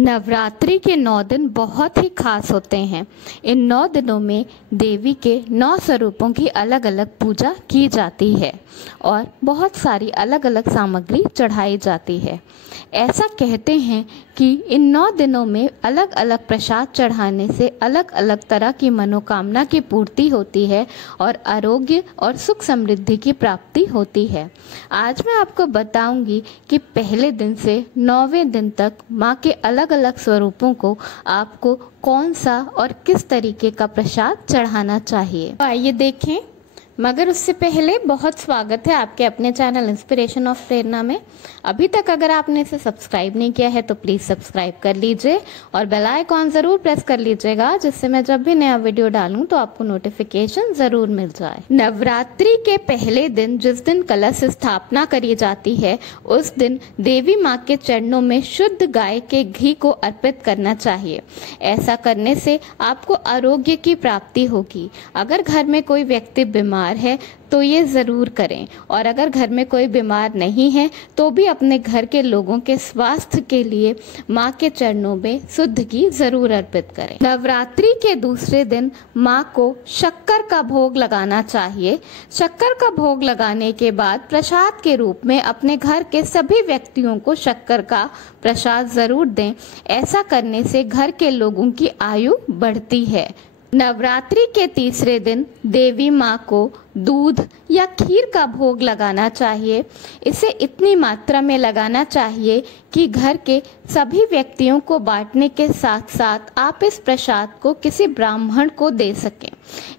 नवरात्रि के 9 दिन बहुत ही खास होते हैं। इन 9 दिनों में देवी के 9 स्वरूपों की अलग अलग पूजा की जाती है और बहुत सारी अलग अलग सामग्री चढ़ाई जाती है। ऐसा कहते हैं कि इन 9 दिनों में अलग अलग प्रसाद चढ़ाने से अलग अलग तरह की मनोकामना की पूर्ति होती है और आरोग्य और सुख समृद्धि की प्राप्ति होती है। आज मैं आपको बताऊंगी कि पहले दिन से 9वें दिन तक माँ के अलग अलग स्वरूपों को आपको कौन सा और किस तरीके का प्रसाद चढ़ाना चाहिए। तो आइए देखें, मगर उससे पहले बहुत स्वागत है आपके अपने चैनल इंस्पिरेशन ऑफ प्रेरणा में। अभी तक अगर आपने इसे सब्सक्राइब नहीं किया है तो प्लीज़ सब्सक्राइब कर लीजिए और बेल आइकॉन ज़रूर प्रेस कर लीजिएगा, जिससे मैं जब भी नया वीडियो डालूं तो आपको नोटिफिकेशन ज़रूर मिल जाए। नवरात्रि के पहले दिन जिस दिन कलश स्थापना करी जाती है उस दिन देवी माँ के चरणों में शुद्ध गाय के घी को अर्पित करना चाहिए। ऐसा करने से आपको आरोग्य की प्राप्ति होगी। अगर घर में कोई व्यक्ति बीमार है तो ये ज़रूर करें, और अगर घर में कोई बीमार नहीं है तो भी अपने घर के लोगों के स्वास्थ्य के लिए माँ के चरणों में शुद्ध घी ज़रूर अर्पित करें। नवरात्रि के दूसरे दिन माँ को शक्कर का भोग लगाना चाहिए। शक्कर का भोग लगाने के बाद प्रसाद के रूप में अपने घर के सभी व्यक्तियों को शक्कर का प्रसाद ज़रूर दें। ऐसा करने से घर के लोगों की आयु बढ़ती है। नवरात्रि के तीसरे दिन देवी माँ को दूध या खीर का भोग लगाना चाहिए। इसे इतनी मात्रा में लगाना चाहिए कि घर के सभी व्यक्तियों को बांटने के साथ साथ आप इस प्रसाद को किसी ब्राह्मण को दे सकें।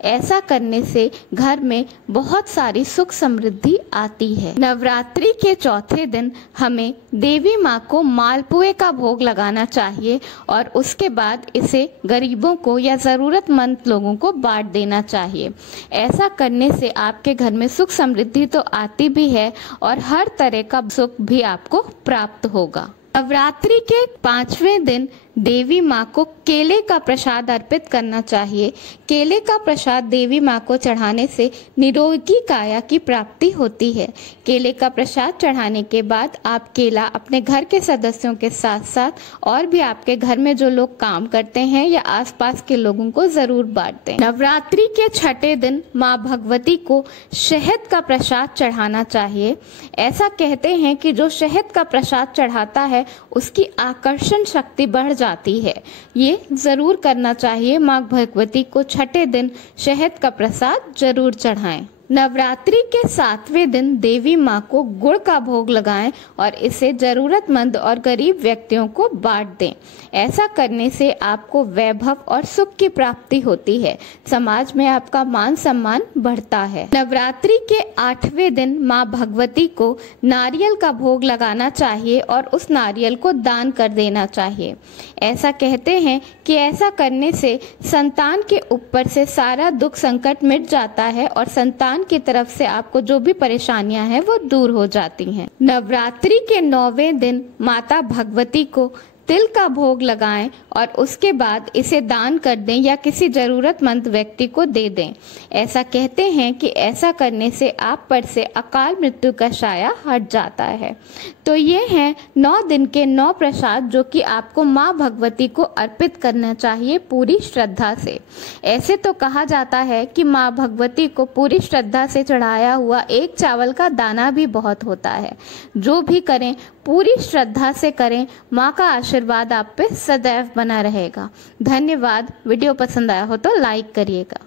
ऐसा करने से घर में बहुत सारी सुख समृद्धि आती है। नवरात्रि के चौथे दिन हमें देवी माँ को मालपुए का भोग लगाना चाहिए और उसके बाद इसे गरीबों को या ज़रूरतमंद लोगों को बांट देना चाहिए। ऐसा करने से आपके घर में सुख समृद्धि तो आती भी है और हर तरह का सुख भी आपको प्राप्त होगा। नवरात्रि के 5वें दिन देवी माँ को केले का प्रसाद अर्पित करना चाहिए। केले का प्रसाद देवी माँ को चढ़ाने से निरोगी काया की प्राप्ति होती है। केले का प्रसाद चढ़ाने के बाद आप केला अपने घर के सदस्यों के साथ साथ और भी आपके घर में जो लोग काम करते हैं या आसपास के लोगों को जरूर बांट दें। नवरात्रि के 6ठे दिन माँ भगवती को शहद का प्रसाद चढ़ाना चाहिए। ऐसा कहते हैं कि जो शहद का प्रसाद चढ़ाता है उसकी आकर्षण शक्ति बढ़ जाती है। ये जरूर करना चाहिए। माँ भगवती को 6ठे दिन शहद का प्रसाद जरूर चढ़ाएं। नवरात्रि के 7वें दिन देवी माँ को गुड़ का भोग लगाएं और इसे जरूरतमंद और गरीब व्यक्तियों को बांट दें। ऐसा करने से आपको वैभव और सुख की प्राप्ति होती है। समाज में आपका मान सम्मान बढ़ता है। नवरात्रि के 8वें दिन माँ भगवती को नारियल का भोग लगाना चाहिए और उस नारियल को दान कर देना चाहिए। ऐसा कहते हैं कि ऐसा करने से संतान के ऊपर से सारा दुख संकट मिट जाता है और संतान की तरफ से आपको जो भी परेशानियां हैं वो दूर हो जाती हैं। नवरात्रि के 9वें दिन माता भगवती को तिल का भोग लगाएं और उसके बाद इसे दान कर दें या किसी जरूरतमंद व्यक्ति को दे दें। ऐसा कहते हैं कि ऐसा करने से आप पर से अकाल मृत्यु का साया हट जाता है। तो ये हैं 9 दिन के 9 प्रसाद जो कि आपको माँ भगवती को अर्पित करना चाहिए पूरी श्रद्धा से। ऐसे तो कहा जाता है कि माँ भगवती को पूरी श्रद्धा से चढ़ाया हुआ एक चावल का दाना भी बहुत होता है। जो भी करें पूरी श्रद्धा से करें। माँ का आशीर्वाद आप पे सदैव बना रहेगा। धन्यवाद। वीडियो पसंद आया हो तो लाइक करिएगा।